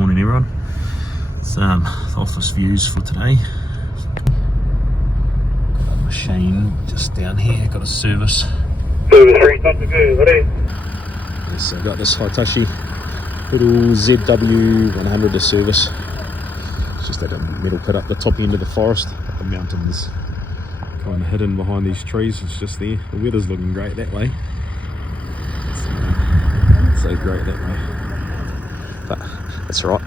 Morning everyone. It's the office views for today. Got a machine just down here, got a service. Service 3, something good, what is? Yes, I've got this Hitachi little ZW100 to service. It's just that metal pit up the top end of the forest. Up the mountains, kind of hidden behind these trees. It's just there. The weather's looking great that way. It's so great that way. But that's alright.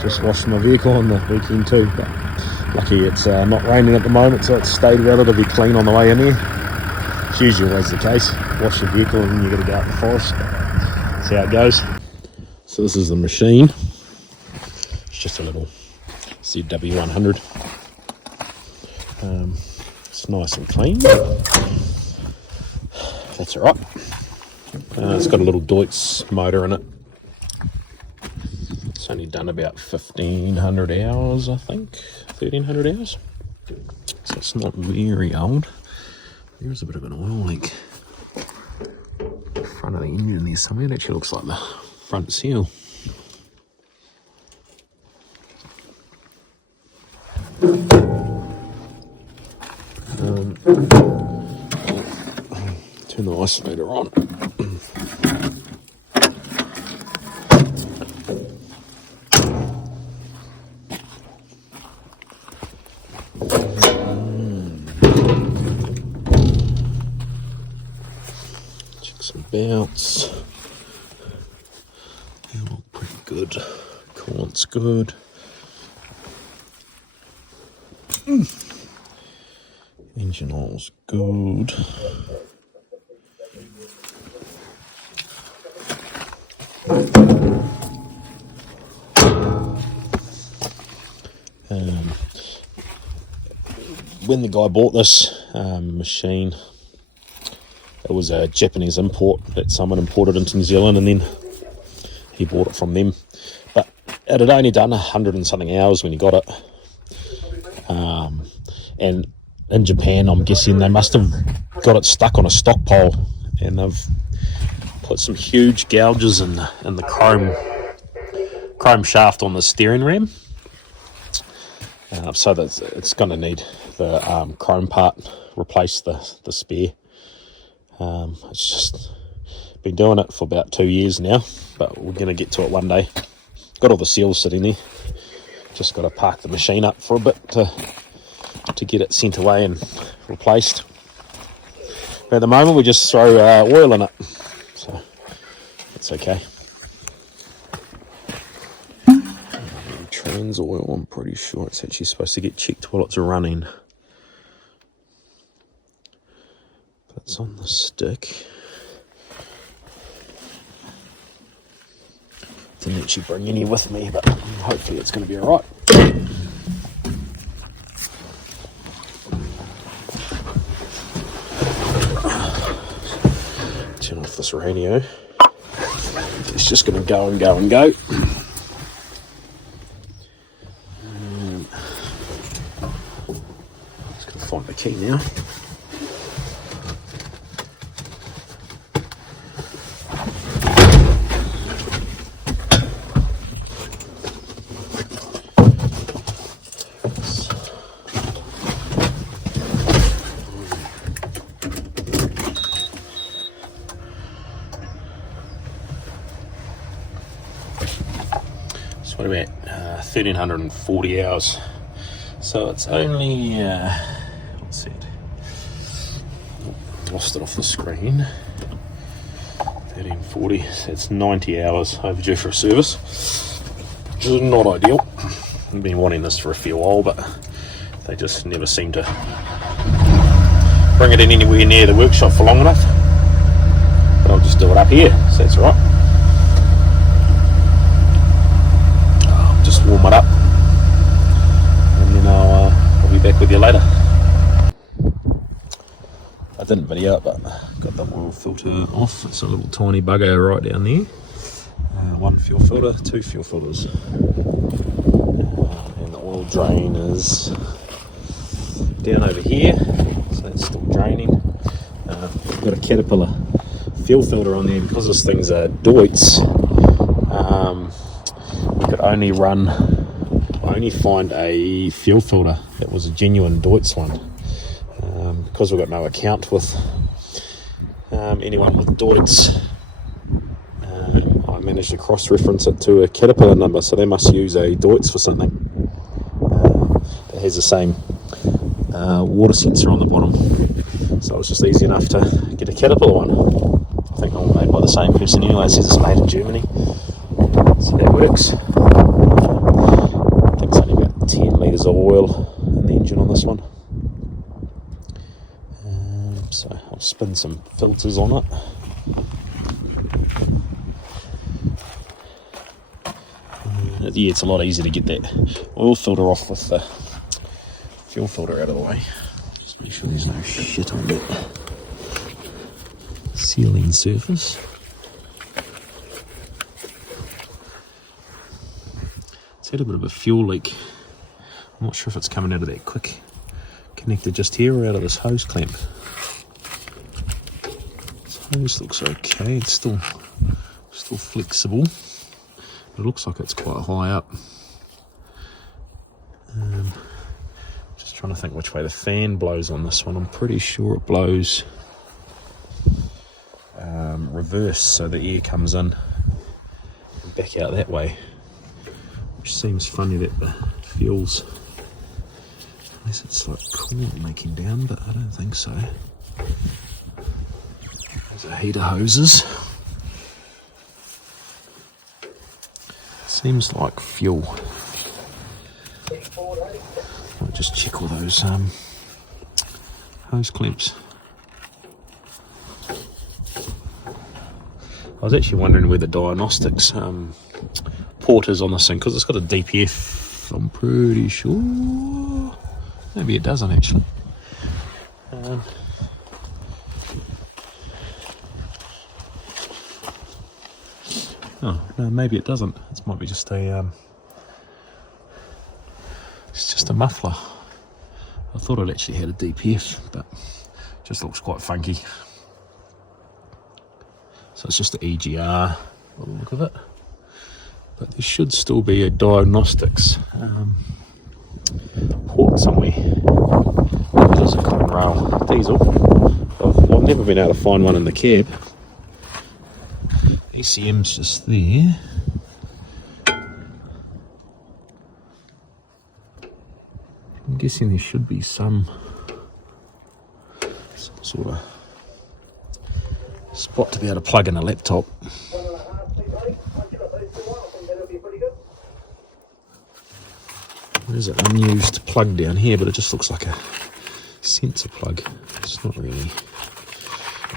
Just washed my vehicle on the weekend too, but lucky it's not raining at the moment, so it's stayed relatively clean on the way in here. It's usually always the case. Wash your vehicle and you got to go out in the forest. That's how it goes. So this is the machine. It's just a little ZW100. It's nice and clean. That's alright. It's got a little Deutz motor in it. It's only done about 1,500 hours, I think. 1,300 hours. So it's not very old. There's a bit of an oil leak. The front of the engine there somewhere. It actually looks like the front seal. Turn the ice meter on. Check some belts. They look pretty good. Coolant's good. Engine oil's good. When the guy bought this machine, it was a Japanese import that someone imported into New Zealand, and then he bought it from them. But it had only done 100 and something hours when he got it. And in Japan, I'm guessing they must have got it stuck on a stockpile, and they've put some huge gouges in the chrome shaft on the steering ram. So that it's going to need the chrome part replace the spare. It's just been doing it for about 2 years now, but we're going to get to it one day. Got all the seals sitting there. Just got to park the machine up for a bit to get it sent away and replaced. But at the moment we just throw oil in it, so it's okay. Trans oil, I'm pretty sure it's actually supposed to get checked while it's running. That's on the stick. Didn't actually bring any with me, but hopefully it's going to be alright. Turn off this radio. It's just going to go and go and go. Find the key now. So what about 1,340 hours? So it's only what's it? Lost it off the screen. 1,340. So it's 90 hours overdue for a service, which is not ideal. I've been wanting this for a fair while, but they just never seem to bring it in anywhere near the workshop for long enough. But I'll just do it up here, so that's alright. I'll just warm it up, and then I'll be back with you later. I didn't video it, but got the oil filter off. It's a little tiny bugger right down there. One fuel filter, two fuel filters. And the oil drain is down over here, so that's still draining. We've got a Caterpillar fuel filter on there, because this thing's a Deutz. We could only find a fuel filter that was a genuine Deutz one. Because we've got no account with anyone with Deutz, I managed to cross-reference it to a Caterpillar number, so they must use a Deutz for something that has the same water sensor on the bottom. So it was just easy enough to get a Caterpillar one. I think they're all made by the same person anyway. It says it's made in Germany, so that works. I think it's only about 10 litres of oil in the engine on this one. So I'll spin some filters on it. Yeah, it's a lot easier to get that oil filter off with the fuel filter out of the way. Just make sure there's no shit on that sealing surface. It's had a bit of a fuel leak. I'm not sure if it's coming out of that quick connector just here or out of this hose clamp. This hose looks okay. It's still flexible. It looks like it's quite high up. Just trying to think which way the fan blows on this one. I'm pretty sure it blows reverse, so the air comes in and back out that way, which seems funny that the fuel's, unless it's like coolant leaking down, but I don't think so. There's a heater hoses. Seems like fuel. I'll just check all those hose clamps. I was actually wondering where the diagnostics port is on this thing, because it's got a DPF, I'm pretty sure. Maybe it doesn't actually. Oh, no, maybe it doesn't. It might be just a, it's just a muffler. I thought it actually had a DPF, but it just looks quite funky. So it's just the EGR, by the look of it. But there should still be a diagnostics port somewhere. It is a Conrail diesel. I've never been able to find one in the cab. ECM's just there. I'm guessing there should be some sort of spot to be able to plug in a laptop. There's an unused plug down here, but it just looks like a sensor plug. It's not really,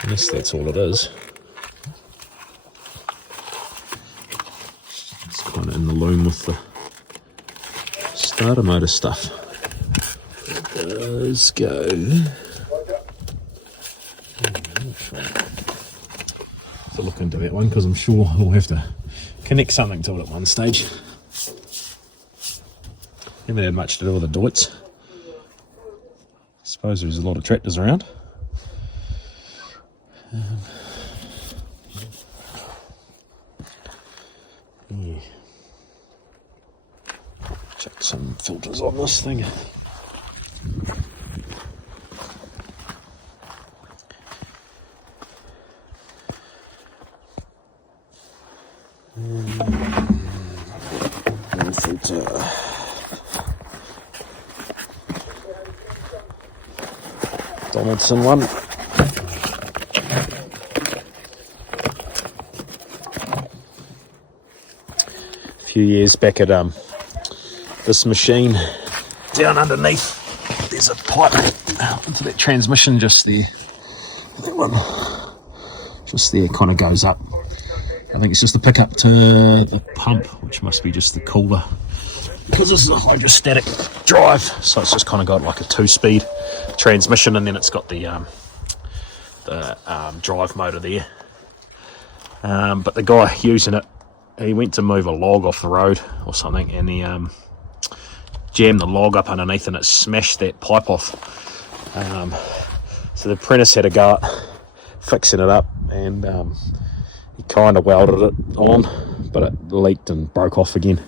unless that's all it is. It's kind of in the loom with the starter motor stuff. It does go. To look into that one, because I'm sure we'll have to connect something to it at one stage. Haven't had much to do with the Deutz. Suppose there's a lot of tractors around. Yeah. Check some filters on this thing. Filter. Donaldson one. A few years back at this machine, down underneath there's a pipe into that transmission just there. That one just there kind of goes up. I think it's just the pickup to the pump, which must be just the cooler, because this is a hydrostatic drive, so it's just kind of got like a 2-speed transmission, and then it's got the drive motor there. But the guy using it, he went to move a log off the road or something, and he jammed the log up underneath, and it smashed that pipe off. So the apprentice had a go at fixing it up, and he kind of welded it on, but it leaked and broke off again.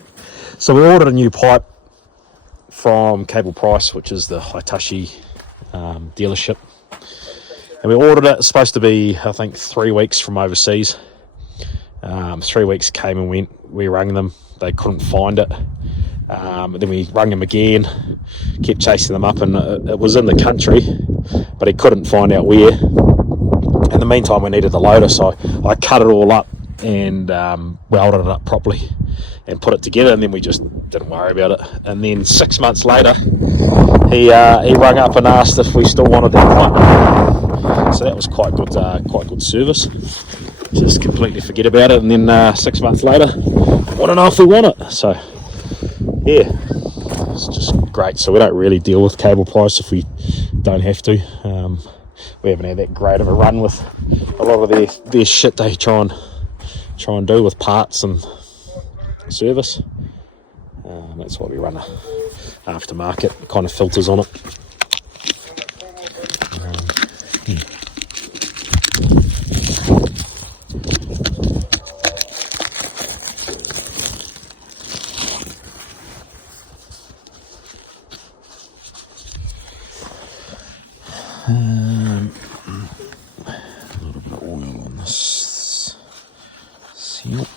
So we ordered a new pipe from Cable Price, which is the Hitachi dealership, and we ordered it. It's supposed to be, I think, 3 weeks from overseas. 3 weeks came and went. We rang them, they couldn't find it. Then we rang him again, kept chasing them up, and it was in the country, but he couldn't find out where. In the meantime, we needed the loader, so I cut it all up and welded it up properly and put it together, and then we just didn't worry about it. And then 6 months later, he rang up and asked if we still wanted that pipe. So that was quite good service. Just completely forget about it, and then 6 months later, want to know if we want it. So yeah, it's just great. So we don't really deal with Cable Price if we don't have to. We haven't had that great of a run with a lot of their shit they try and do with parts and service. That's why we run a aftermarket kind of filters on it. A little bit of oil on this seal.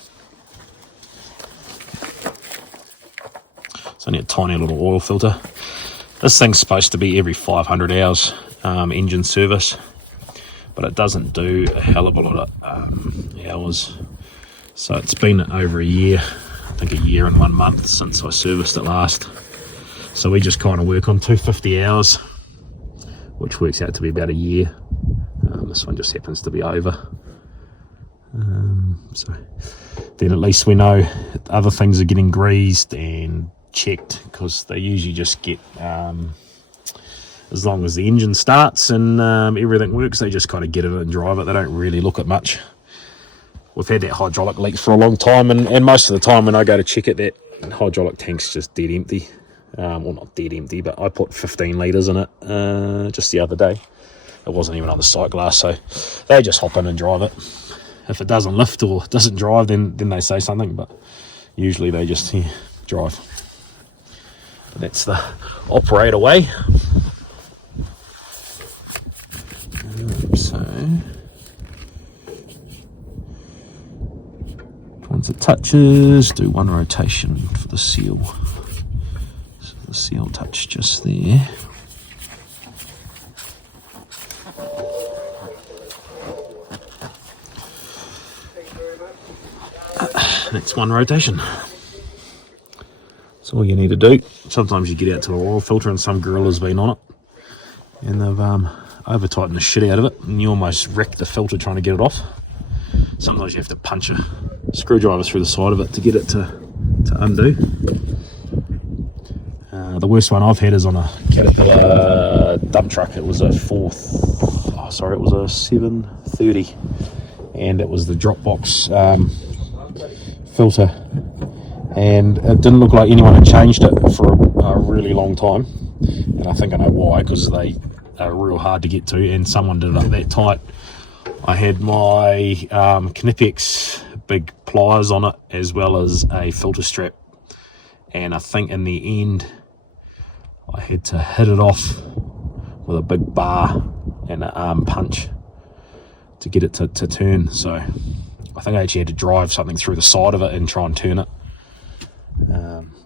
It's only a tiny little oil filter. This thing's supposed to be every 500 hours engine service, but it doesn't do a hell of a lot of hours. So it's been over a year, I think a year and 1 month since I serviced it last. So we just kind of work on 250 hours, which works out to be about a year. This one just happens to be over. So then at least we know other things are getting greased and checked, because they usually just get, as long as the engine starts and everything works, they just kind of get it and drive it. They don't really look at much. We've had that hydraulic leak for a long time, and most of the time when I go to check it, that hydraulic tank's just dead empty. Well, not dead empty, but I put 15 litres in it just the other day. It wasn't even on the sight glass, so they just hop in and drive it. If it doesn't lift or doesn't drive, then they say something, but usually they just drive. But that's the operator way. So once it touches, do one rotation for the seal. So the seal touch just there. That's one rotation. That's all you need to do. Sometimes you get out to an oil filter and some gorilla's been on it, and they've over tightened the shit out of it, and you almost wreck the filter trying to get it off. Sometimes you have to punch a screwdriver through the side of it to get it to undo. The worst one I've had is on a Caterpillar dump truck. It was a 730, and it was the drop box filter, and it didn't look like anyone had changed it for a really long time, and I think I know why, because they are real hard to get to, and someone did it up that tight. I had my Knipex big pliers on it, as well as a filter strap, and I think in the end I had to hit it off with a big bar and an arm punch to get it to turn. So I think I actually had to drive something through the side of it and try and turn it,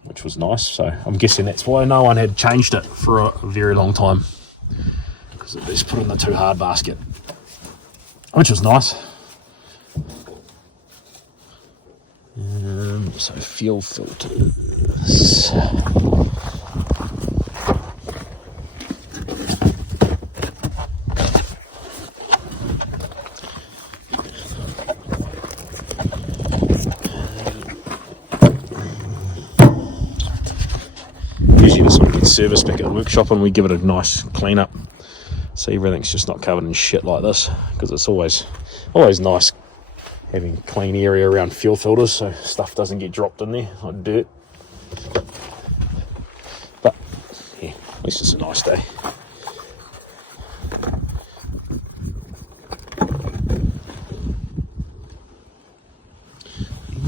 which was nice. So I'm guessing that's why no one had changed it for a very long time, because it was put in the too hard basket, which was nice. So fuel filters. Usually this one gets serviced back at the workshop and we give it a nice clean up, so everything's just not covered in shit like this, because it's always nice having clean area around fuel filters so stuff doesn't get dropped in there like dirt. But yeah, at least it's a nice day.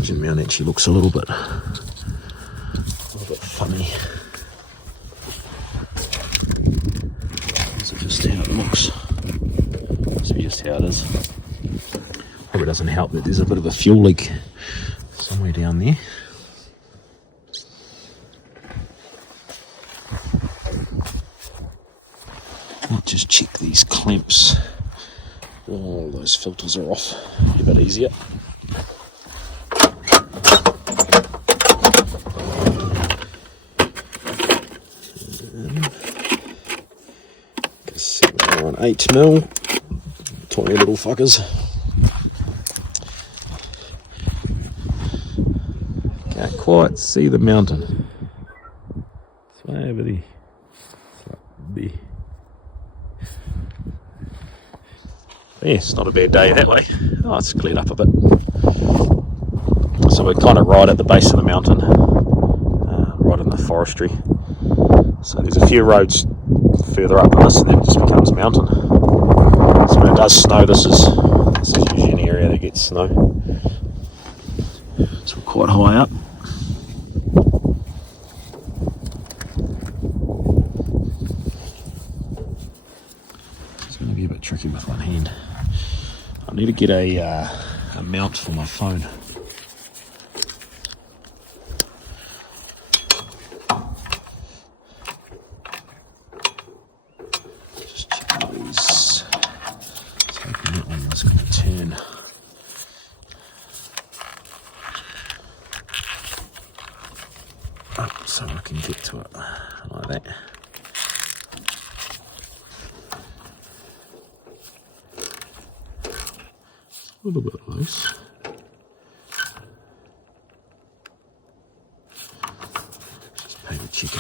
engine mount actually looks a little bit funny. This is just how it looks. So just how it is. Probably doesn't help that there's a bit of a fuel leak somewhere down there. Might just check these clamps. Oh, those filters are off. A bit easier. We're on 8mm, tiny little fuckers. Can't quite see the mountain. It's way over there. It's like there. Yeah, it's not a bad day that way. Oh, it's cleared up a bit. So we're kind of right at the base of the mountain, right in the forestry. So there's a few roads further up than this, and then it just becomes mountain. So when it does snow, this is usually an area that gets snow. So we're quite high up. It's going to be a bit tricky with one hand. I need to get a mount for my phone. Just check these. So hoping that one was going to turn. Up so I can get to it like that. A little bit loose. Just paint the chicken.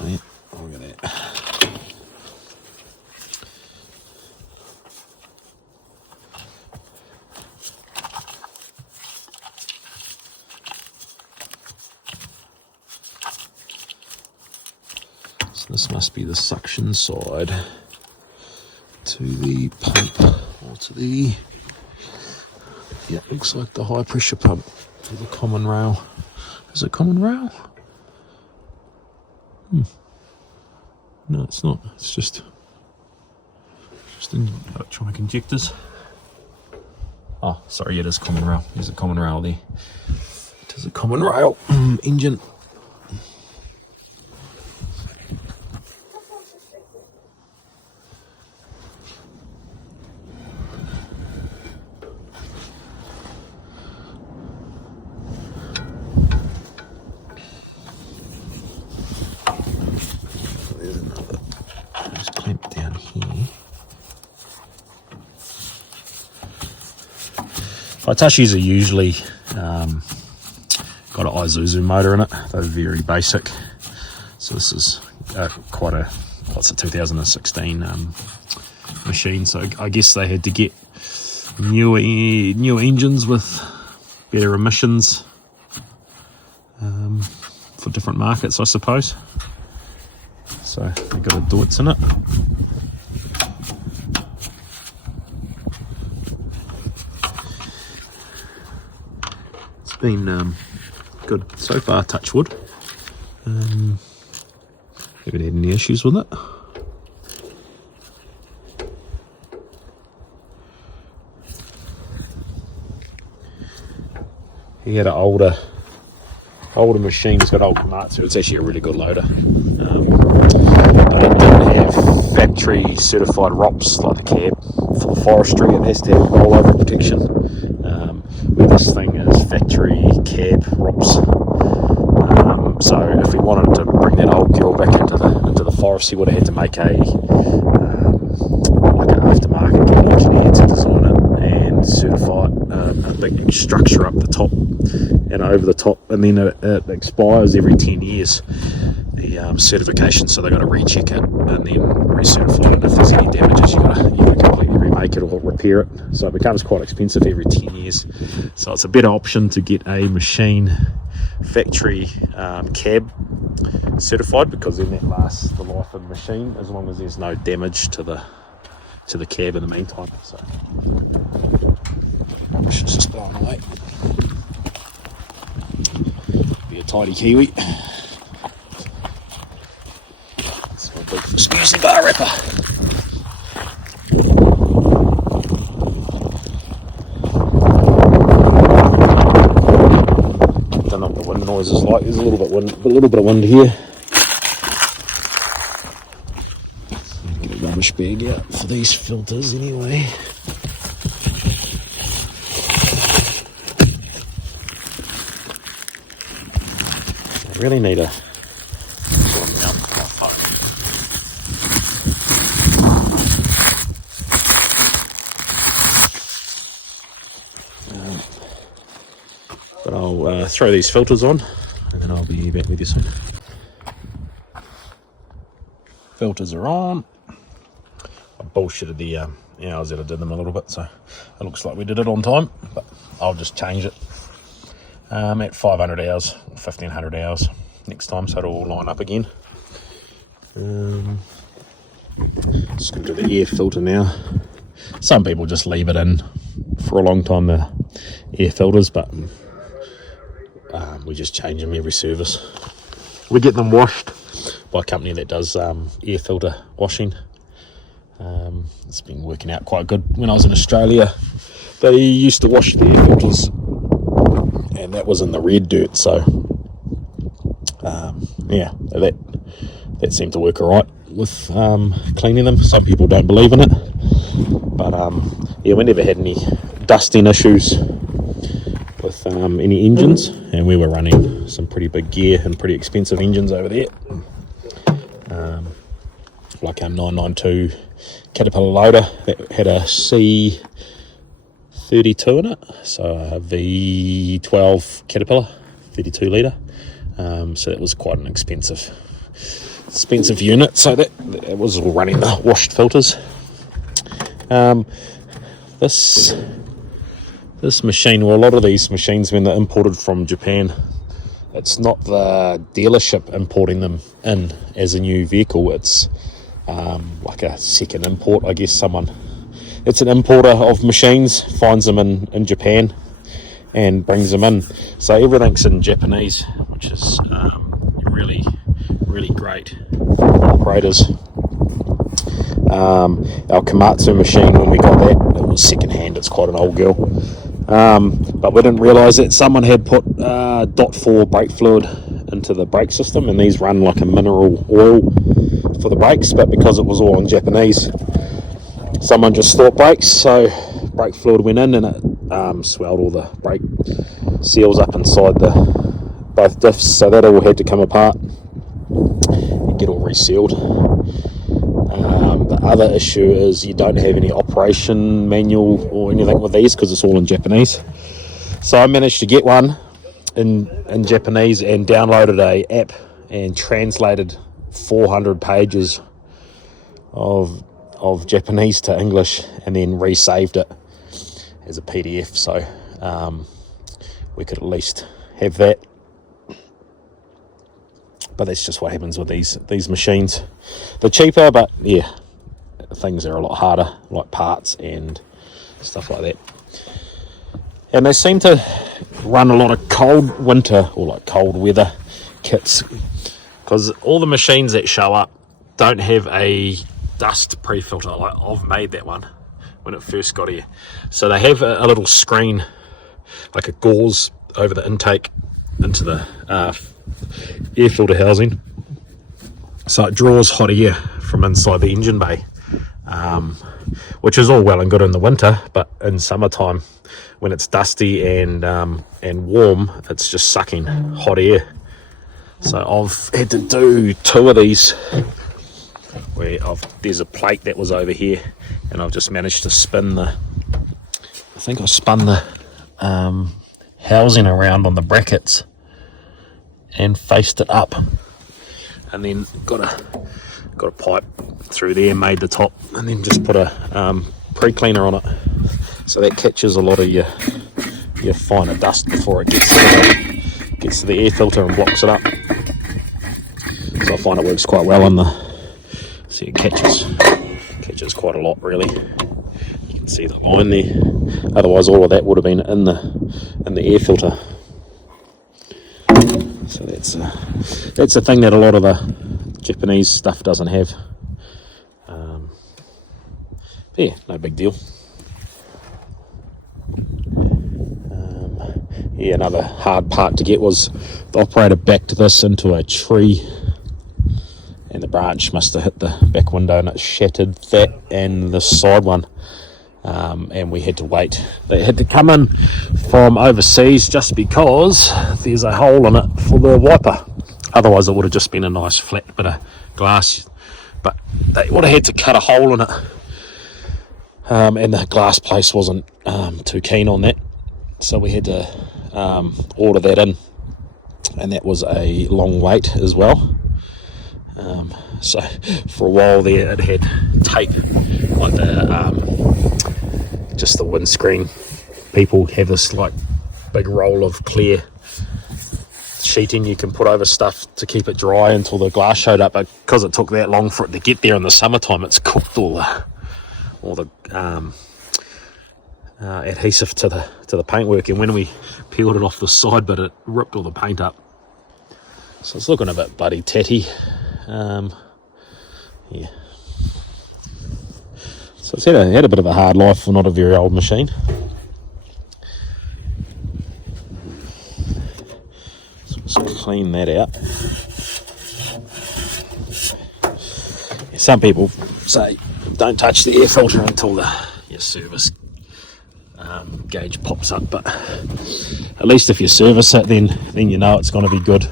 Right, look at that. This must be the suction side to the pump, or to the, yeah, looks like the high pressure pump to the common rail. Is it common rail? No, it's not. It's just electronic injectors. Oh, sorry, it is common rail. There's a common rail there. It is a common rail engine. Clamp down here. Hitachis are usually got an Isuzu motor in it. They're very basic. So this is quite a, what's a 2016 machine. So I guess they had to get new engines with better emissions for different markets, I suppose. So they've got a Deutz in it. It's been good so far, touch wood. Haven't had any issues with it. He had an older machine. He's got old nuts, so it's actually a really good loader. But it didn't have factory certified ROPS like the cab. For the forestry, it has to have rollover protection. Where this thing is factory cab ROPS. So if he wanted to bring that old girl back into the forest, he would have had to make like an aftermarket cable engineer to design it and certify it, a big structure up the top and over the top, and then it expires every 10 years, the certification, so they've got to recheck it and then recertify it. If there's any damages, you've got to completely remake it or repair it, so it becomes quite expensive every 10 years. So it's a better option to get a machine factory cab certified, because then that lasts the life of the machine as long as there's no damage to the cab in the meantime. So it's just blowing away. Be a tidy Kiwi. It's my big squeezy bar wrapper. Don't know what the wind noise is like. There's a little bit of wind here. Get a rubbish bag out for these filters anyway. I really need a mount for my phone. But I'll throw these filters on and then I'll be back with you soon. Filters are on. I bullshitted the hours that I did them a little bit, so it looks like we did it on time, but I'll just change it at 500 hours or 1500 hours next time, so it'll all line up again. Just going to do the air filter now. Some people just leave it in for a long time, the air filters, but we just change them every service. We get them washed by a company that does air filter washing. It's been working out quite good. When I was in Australia, they used to wash the air filters, and that was in the red dirt, so yeah, that seemed to work alright with cleaning them. Some people don't believe in it, but yeah, we never had any dusting issues with any engines, and we were running some pretty big gear and pretty expensive engines over there, like our 992 Caterpillar loader that had a C32 in it, so a V12 Caterpillar 32 litre, so it was quite an expensive unit, so that it was all running the washed filters. This machine, well, a lot of these machines, when they're imported from Japan, it's not the dealership importing them in as a new vehicle, it's like a second import, I guess. It's an importer of machines, finds them in Japan and brings them in, so everything's in Japanese, which is really, really great operators. Our Komatsu machine, when we got that, it was second hand. It's quite an old girl, but we didn't realise that someone had put .4 brake fluid into the brake system, and these run like a mineral oil for the brakes, but because it was all in Japanese, someone just thought brakes, so brake fluid went in and it swelled all the brake seals up inside both diffs, so that all had to come apart and get all resealed. The other issue is you don't have any operation manual or anything with these because it's all in Japanese. So I managed to get one in Japanese and downloaded a app and translated 400 pages of Japanese to English and then resaved it as a PDF, so we could at least have that. But that's just what happens with these machines. They're cheaper, but yeah, things are a lot harder, like parts and stuff like that. And they seem to run a lot of cold winter or like cold weather kits, because all the machines that show up don't have a dust pre-filter. Like I've made that one when it first got here. So they have a little screen, like a gauze over the intake into the air filter housing, so it draws hot air from inside the engine bay, which is all well and good in the winter, but in summertime when it's dusty and warm, it's just sucking hot air. So I've had to do two of these where there's a plate that was over here, and I've just managed to spun the housing around on the brackets and faced it up, and then got a pipe through there, made the top, and then just put a pre-cleaner on it, so that catches a lot of your finer dust before it gets to the air filter and blocks it up. So I find it works quite well on the. See, it catches quite a lot, really. You can see the line there. Otherwise, all of that would have been in the air filter. So that's a thing that a lot of the Japanese stuff doesn't have. Yeah, no big deal. Yeah, another hard part to get was the operator backed this into a tree, and the branch must have hit the back window and it shattered that and the side one. And we had to wait. They had to come in from overseas just because there's a hole in it for the wiper. Otherwise it would have just been a nice flat bit of glass, but they would have had to cut a hole in it. And the glass place wasn't too keen on that, so we had to order that in, and that was a long wait as well. So for a while there it had tape, like just the windscreen. People have this like big roll of clear sheeting you can put over stuff to keep it dry until the glass showed up, but because it took that long for it to get there in the summertime, it's cooked all the adhesive to the paintwork, and when we peeled it off the side, but it ripped all the paint up, so it's looking a bit bloody tatty. Yeah, so it's had a bit of a hard life for not a very old machine. So let's clean that out. Yeah, some people say don't touch the air filter until your service gauge pops up, but at least if you service it, then you know it's going to be good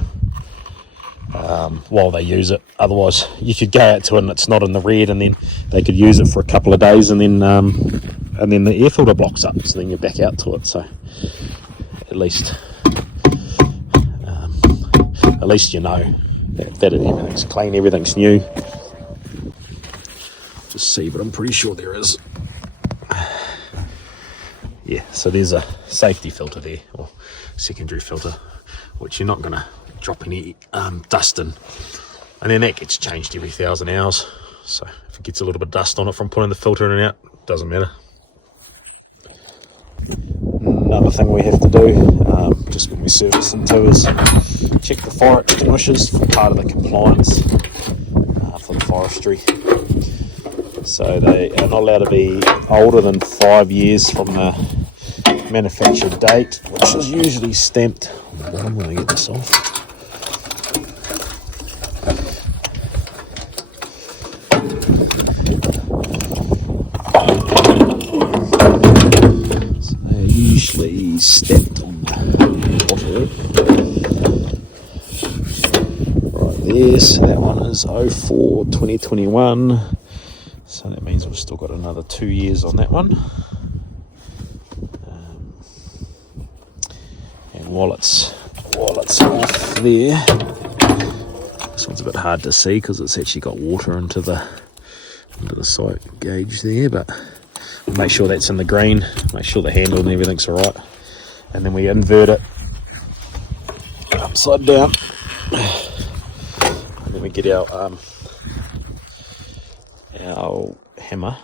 while they use it. Otherwise you could go out to it and it's not in the red, and then they could use it for a couple of days, and then the air filter blocks up, so then you're back out to it. So at least you know that everything's clean, everything's new. Just see, but I'm pretty sure there is. Yeah, so there's a safety filter there, or secondary filter, which you're not going to drop any dust in, and then that gets changed every 1,000 hours. So if it gets a little bit of dust on it from putting the filter in and out, it doesn't matter. Another thing we have to do just when we service them too is check the fire extinguishers for part of the compliance for the forestry. So they are not allowed to be older than 5 years from the manufacture date, which is usually stamped on the bottom. I'm going to get this off. So they're usually stamped on the bottle. Right there, so that one is 04/2021. So that means we've still got another 2 years on that one. And while it's off there, this one's a bit hard to see because it's actually got water into the sight gauge there, but make sure that's in the green, make sure the handle and everything's alright, and then we invert it upside down, and then we get our hammer.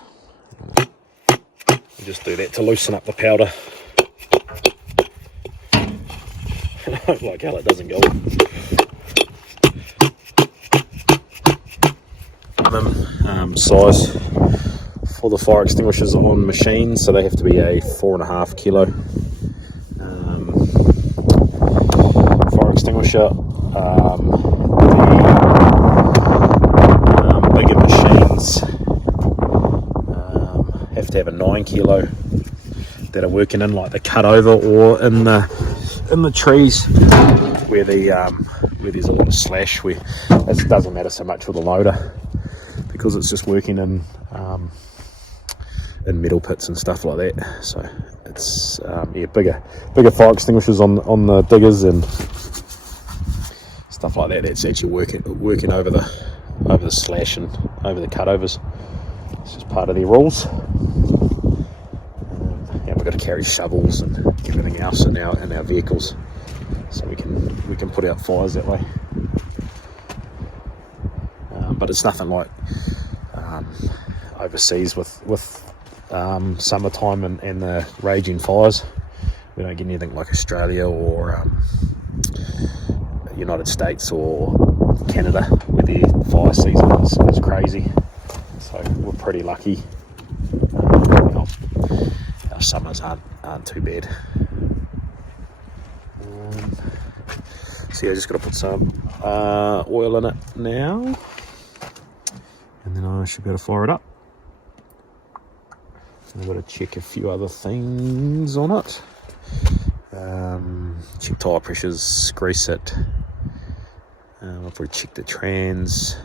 We just do that to loosen up the powder. I don't like how it doesn't go size for the fire extinguishers on machines, so they have to be a 4.5 kilo fire extinguisher. The bigger machines have to have a 9 kilo that are working in like the cut over or in the trees where there's a lot of slash, where it doesn't matter so much with the loader because it's just working in metal pits and stuff like that. So it's bigger fire extinguishers on the diggers and stuff like that. That's actually working over the slash and over the cutovers. It's just part of their rules. And we've got to carry shovels and everything else in our vehicles, so we can put out fires that way. but it's nothing like overseas with summertime and the raging fires. We don't get anything like Australia or United States or Canada, where the fire season is crazy. So we're pretty lucky. Our summers aren't too bad. So yeah, just got to put some oil in it now, and then I should be able to fire it up. I've got to check a few other things on it. Check tyre pressures, grease it. I'll probably check the trans.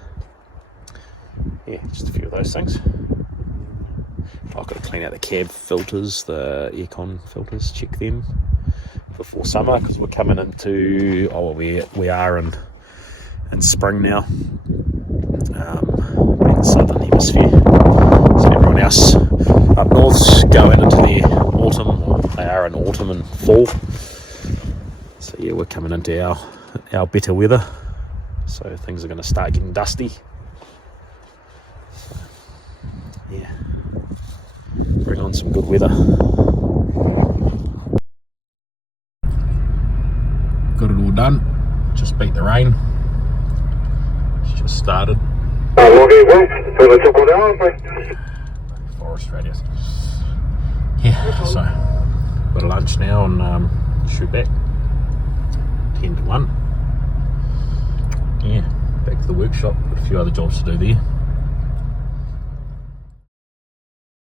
Yeah, just a few of those things. I've got to clean out the cab filters, the aircon filters, check them before summer, because we're coming into, we are in spring now, in the southern hemisphere. So everyone else up north's going into their autumn, or they are in autumn and fall. So yeah, we're coming into our better weather. So things are going to start getting dusty. So, yeah, bring on some good weather. Got it all done. Just beat the rain. It's just started. Forest radius. Yeah, so got a lunch now and shoot back 10 to 1. Yeah, back to the workshop. Got a few other jobs to do there.